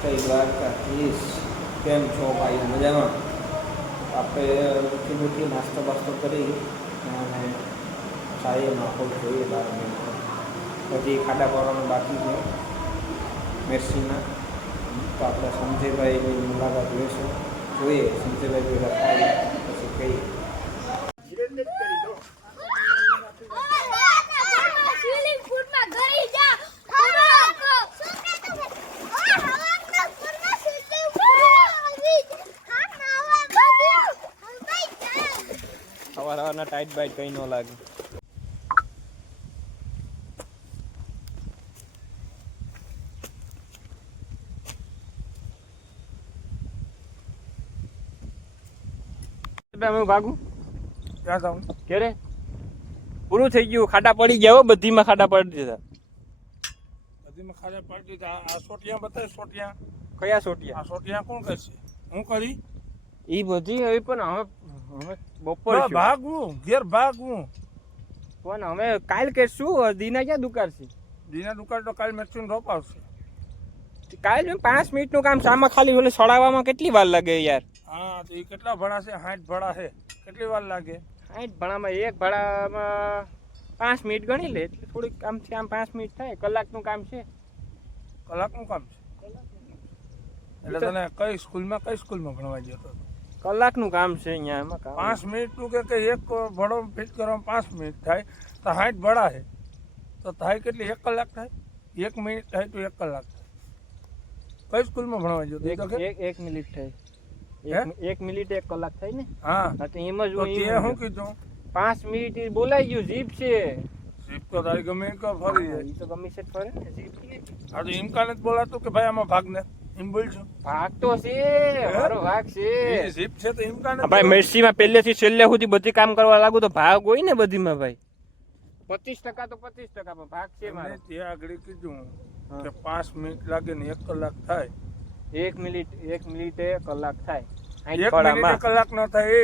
જય દ્વારકાધીશ. કેમ છો ભાઈ? મજામાં? આપણે ઉઠી નાસ્તો બાસ્તો કરી અને ચાય માહોલ જોઈએ બહાર. હજી ખાડા પાડવાનું બાકી છે મેરસીમાં. તો આપણે સંજયભાઈની મુલાકાત લઈશું, જોઈએ સંજયભાઈ પહેલાં ખાઈ પછી કહીએ. સવારના ટાઈટ બાઈટ કંઈ ન લાગે. હું ભાગું ક્યાં જાઉં? ક્યારે પૂરું થઈ ગયું? ખાડા પડી ગયા, બધીમાં ખાડા પડી દીધા. બધીમાં ખાડા પડી દીધા. આ સોટિયા બતાય. સોટિયા કયા સોટિયા? આ સોટિયા કોણ કરશે? હું કરી એ બધી હવે. પણ હવે બપોર ભાગવું, ઘેર ભાગવું. પણ હવે કાલ કરશું. દીના ક્યાં દુકાળ છે? દીના દુકાળ તો કાલ મેચું રોપાવશે. કાલ 5 મિનિટનું કામ છે. આમાં ખાલી ઓલે સડાવવામાં કેટલી વાર લાગે યાર? હા, તો એ કેટલા ભણા છે? 60 ભણા છે. કેટલી વાર લાગે? 60 ભણામાં એક ભણામાં 5 મિનિટ ગણી લે એટલે થોડીક કામથી આમ 5 મિનિટ થાય. કલાકનું કામ છે. કલાકનું કામ છે એટલે તને કઈ સ્કૂલમાં ભણવા જતો? કલાકનું કામ છે અહીંયા. 5 મિનિટનું કે એક ભણો ફિટ કરવામાં 5 મિનિટ થાય તો 60 ભણા છે તો થાય કેટલી? 1 કલાક થાય. 1 મિનિટ થાય તો 1 કલાક થાય. કઈ સ્કૂલમાં ભણવા જતો? 1 મિનિટ થાય. 1 મિનિટ 1 કલાક થાય ને? હા, તો એમ જ હું કીધું 5 મિનિટ બોલાઈ ગયું. જીપ છે. જીપ તો તારી ગમે ફરી જાય. એ તો ગમે છે ફરે ને જીપ. હા, તો એમ કાલે જ બોલાતું કે ભાઈ આમાં ભાગ ને એમ બોલશું. ભાગ તો છે, મારો ભાગ છે. જીપ છે તો એમ કાલે ભાઈ મેરસીમાં પહેલેથી છેલ્લે સુધી બધી કામ કરવા લાગુ તો ભાગ હોય ને બધીમાં ભાઈ. 25% તો 25% ભાગ છે મારે. ત્યાં આગળ કીધું કે 5 મિનિટ લાગે ને 1 કલાક થાય. 1 મિનિટે કલાક થાય. 1 મિનિટે કલાક નો થાય.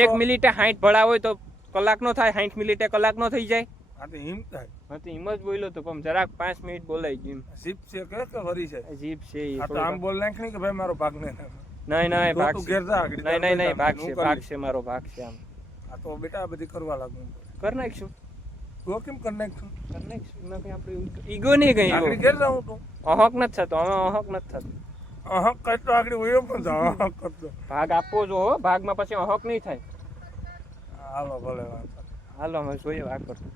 1 મિનિટે 60 ભળા હોય તો કલાક નો થાય. 60 મિનિટે કલાક નો થઈ જાય. હા, તો એમ થાય. હા, તો એમ જ બોલ્યો તો પણ જરાક 5 મિનિટ બોલાઈ ગયું. જીપ છે કે વરી છે? જીપ છે. તો આમ બોલ નાખ નહીં કે ભાઈ મારો ભાગ ને. નહીં ભાગ છે. નહીં ભાગ છે મારો ભાગ છે આમ. હા, તો બેટા બધી કરવા લાગુ. કર નાખશું. તો કેમ કર નાખશું? આપણે ઈગો નહીં કઈ આગળ ઘેર જાઉં તો અહક નથી થતો. અમે અહક નથી થતો. અહક કરતો આગળ વયો પણ જાવ. અહક કરતો ભાગ આપવો જો. ભાગમાં પછી અહક નહીં થાય. હાલો ભલે વાત. હાલો અમે જોઈએ વાત કરતો.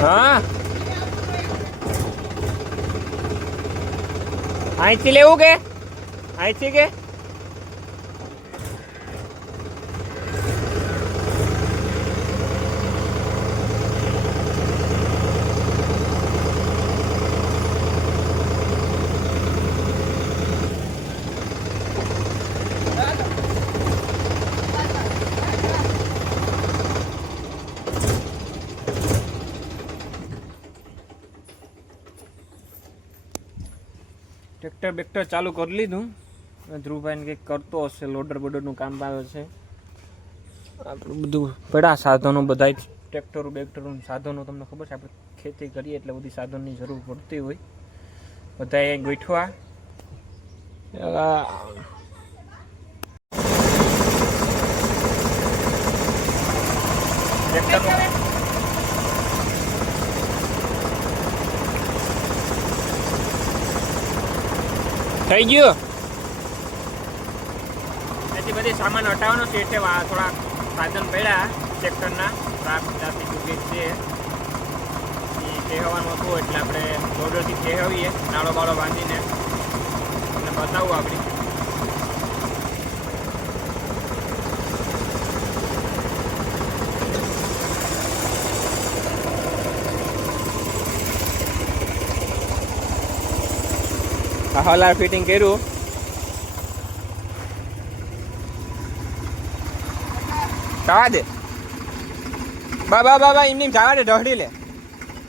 હા, અહીંથી લેવું કે અહીંથી કે? ટ્રેક્ટર બેક્ટર ચાલુ કરી લીધું. ધ્રુવભાઈને કંઈક કરતો હશે. લોડર બોડરનું કામ આવે છે. આપણું બધું પડ્યા સાધનો બધા જ ટ્રેક્ટરો બેક્ટરોનું સાધનો. તમને ખબર છે આપણે ખેતી કરીએ એટલે બધી સાધનની જરૂર પડતી હોય. બધા અહીં ગોઠવા થઈ ગયું. એથી બધી સામાન હટાવવાનો છે એટલે થોડા સાધન પડ્યા ટ્રેક્ટરના. ત્રાસથી ચૂકે છે એ કહેવાનું હતું એટલે આપણે લોડરથી કહેવીએ. નાળો બાળો બાંધીને તમને બતાવું આપણી. હલાર ફિટિંગ કર્યું. જવા દે બાબા એમની જવા દે. ઢહડી લે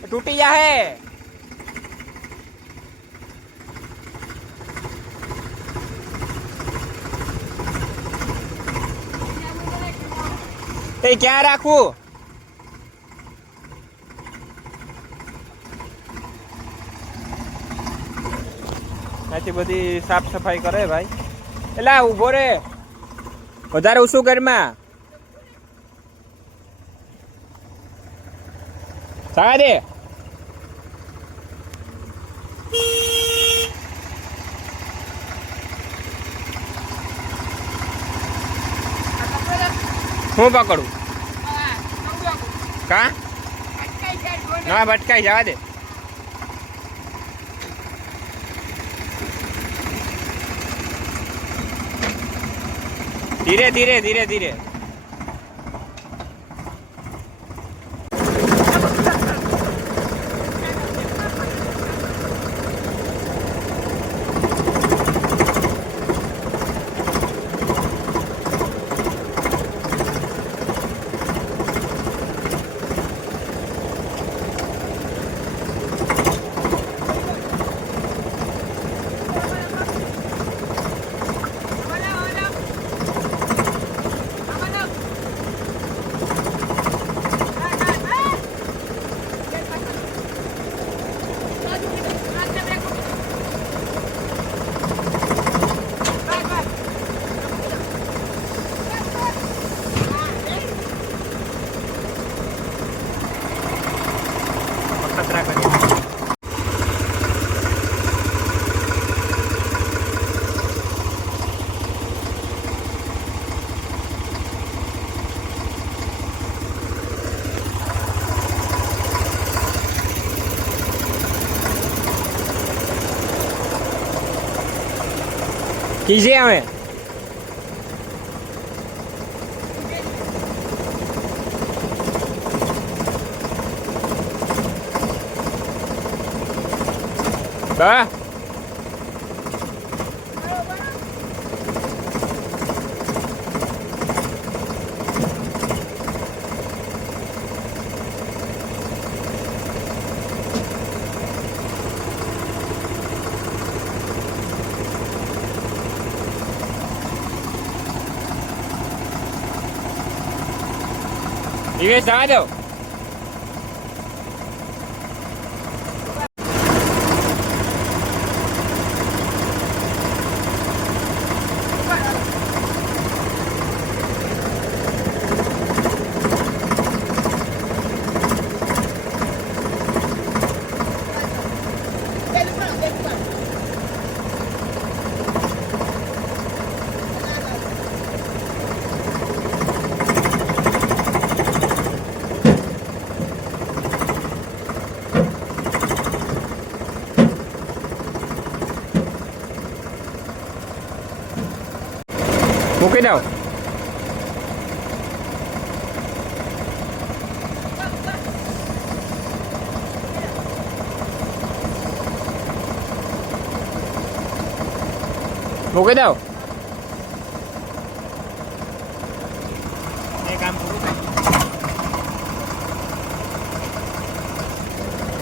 તૂટી જાહે. એ ક્યાં રાખવું? ત્યાંથી બધી સાફ સફાઈ કરે ભાઈ. એટલે ઊભો રે, વધારે ઓછું ઘરમાં સાગા દે. હું પકડું કા ના ભટકાઈ જવા દે. ધીરે ધીરે ધીરે ધીરે. કીજે અમે બા દિવેશ જવા દો. મૂકી દો. મૂકી દો.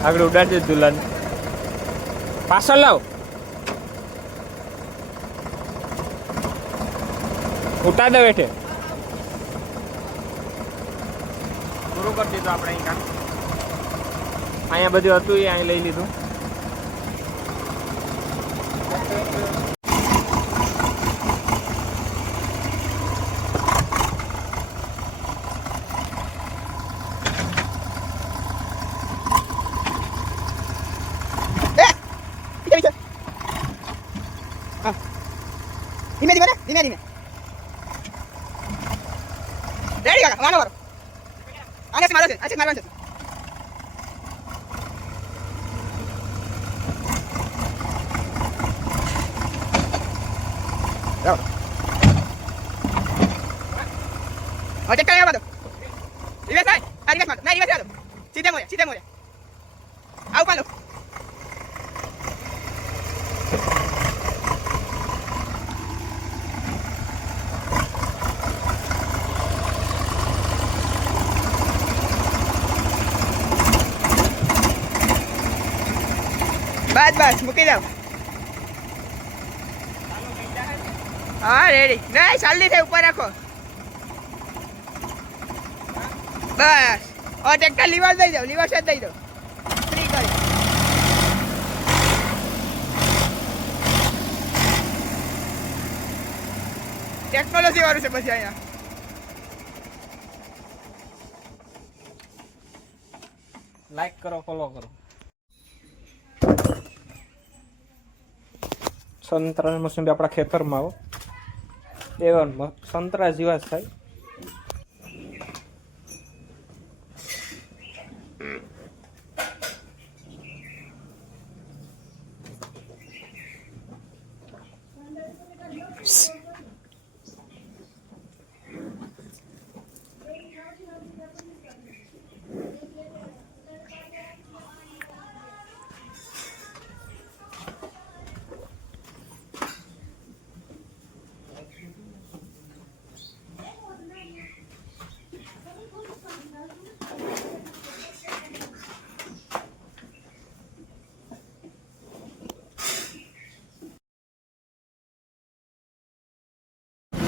આગળ ઉડાડજો દુલ્હન. પાછળ લાવ. ઉઠા દે બેઠે. પૂરું કરી દીધું આપણે અહીં કામ. અહીંયા બધું હતું એ અહીં લઈ લીધું. ધીમે ધીમે ધીમે ધીમે રેડી કાકા મારો મારો આને મારો છે આને મારવાનું છે જાઓ ઓકે કઈ આવો તો રિવર્સ આય આ રિવર્સ મારો ના રિવર્સ આવો સીધે મોરે આવ પાલો બસ મૂકી દઉં. હા રેડી નહીં ચાલની થાય ઉપર રાખો બસ. ટ્રેક્ટર લીવર દઈ દો લીવર દઈ દો ફ્રી કરી ટેકનોલોજી વાળું છે પછી અહીંયા. લાઈક કરો, ફોલો કરો. સંતરા મોસંબી આપણા ખેતરમાં આવો એવન સંતરા જેવા જ થાય.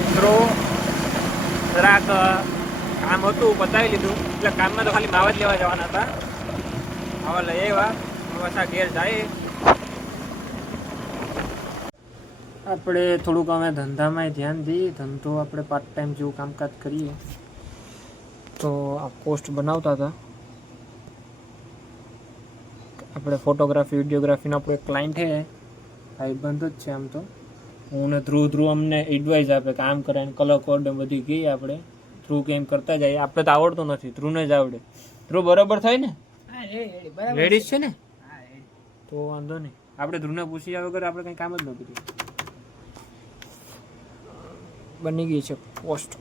મિત્રો જરાક કામ હતું પતાવી લીધું એટલે કામમાં તો ખાલી માવા જ લેવા જવાના હતા. માવા લઈ આવ્યા, પાછા ઘેર જાય. આપણે થોડુંક અમે ધંધામાં ધ્યાન દઈએ. ધંધો આપણે પાર્ટ ટાઈમ જેવું કામકાજ કરીએ. તો આ પોસ્ટ બનાવતા હતા આપણે ફોટોગ્રાફી વિડીયોગ્રાફીનો આપણો એક ક્લાયન્ટ છે, ભાઈબંધ જ છે આમ તો. હું ને ધ્રુવ અમને એડવાઇસ આપે કે આમ કરે, કલર કોડ ને બધી કહીએ આપણે. ધ્રુવ કેમ કરતા જાય, આપણે તો આવડતું નથી, ધ્રુવને જ આવડે. ધ્રુવ બરાબર થાય ને? રેડી છે ને? તો વાંધો નહીં, આપણે ધ્રુવને પૂછ્યા વગર આપણે કંઈ કામ જ ન કરીએ. બની ગઈ છે પોસ્ટ.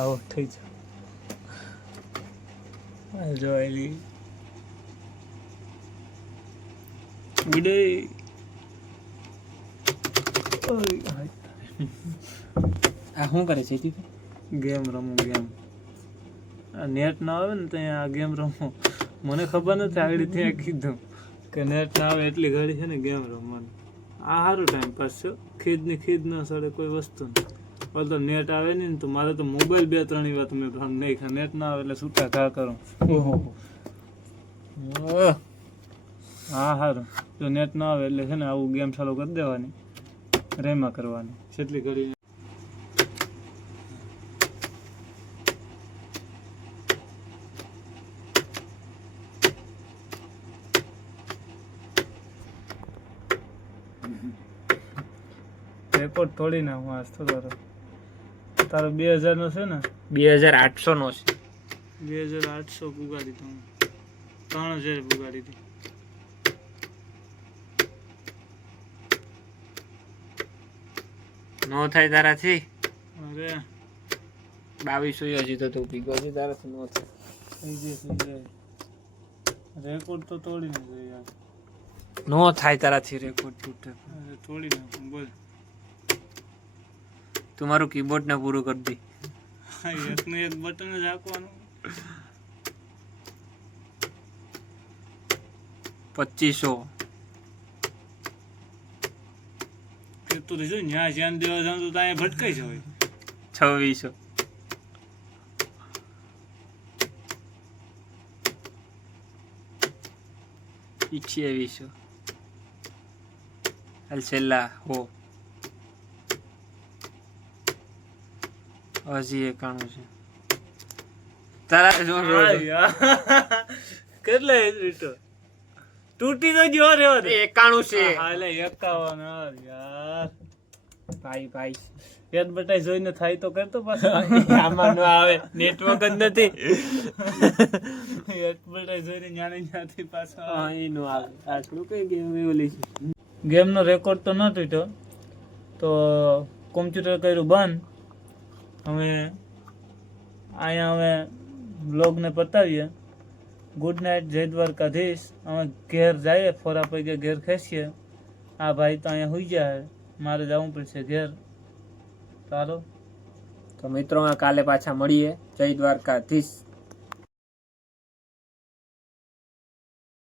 આવો થઈ જાય જોયેલી ગુડે. આ શું કરે છે? ગેમ રમું. ગેમ આ નેટ ના આવે ને ત્યાં આ ગેમ રમું. મને ખબર નથી, આગળ ત્યાં કીધું કે નેટ ના આવે એટલી ઘડી છે ને ગેમ રમવાનું. આ સારું ટાઈમ પાસ છે. ખીદ ના સડે કોઈ વસ્તુ નહીં. તો નેટ આવે નહીં ને તો મારે તો મોબાઈલ 2-3 વાર તમે ભાંગ નહીં ખા. નેટ ના આવે એટલે છૂટા ઘા કરું. હા સારું. જો નેટ ના આવે એટલે છે ને આવું ગેમ ચાલુ કરી દેવાની, રેમા કરવાની. કેટલી ઘડી રેકોર્ડ તોડી નાખું આજ તો. તારો 2000 નો છે ને? 2800 નો છે. 2800 પુગાડી દઉં. 3000 પુગાડી દઉં. નો થાય તારાથી? અરે 2200 હજી તો તું પીગો છે, તારાથી નો થાય. થઈ જાય. રેકોર્ડ તો તોડી નાખો યાર. નો થાય તારાથી, રેકોર્ડ તૂટે. અરે તોડી નાખું. બોલ. તું મારું કીબોર્ડ ને પૂરું કરી દી. એકનું એક બટન જ આપવાનું. 2500 કે તું જો ન્યા જ્યાં દેવા જાઉં તો ત્યાં ભટકાઈ છે. 2600 2800 હાલ છેલ્લા હો હજી 91 છે તારા. જો કેટલા લીટર તૂટી તો જો રેવા દે. 91 છે. હાલે 51 યાર. ભાઈ યાદ બટાઈ જોઈને થાય તો કરતો પાછો. આમાં નો આવે, નેટવર્ક જ નથી. યાદ બટાઈ જોઈને ન્યાથી પાછો. હા એ નો આવે. આટલું કઈ ગેમ ઓલી છે. ગેમનો રેકોર્ડ તો ન તૂટ્યો તો કોમ્પ્યુટર કર્યું બંધ. હવે અહીંયા હવે બ્લોગને પતાવીએ. ગુડ નાઇટ, જય દ્વારકાધીશ. અમે ઘેર જઈએ, ફોરા પૈકી ઘેર ખેંચીએ. આ ભાઈ તો અહીંયા હોઈ જાય, મારે જવું પડશે ઘેર. ચાલો તો મિત્રો કાલે પાછા મળીએ. જય દ્વારકાધીશ.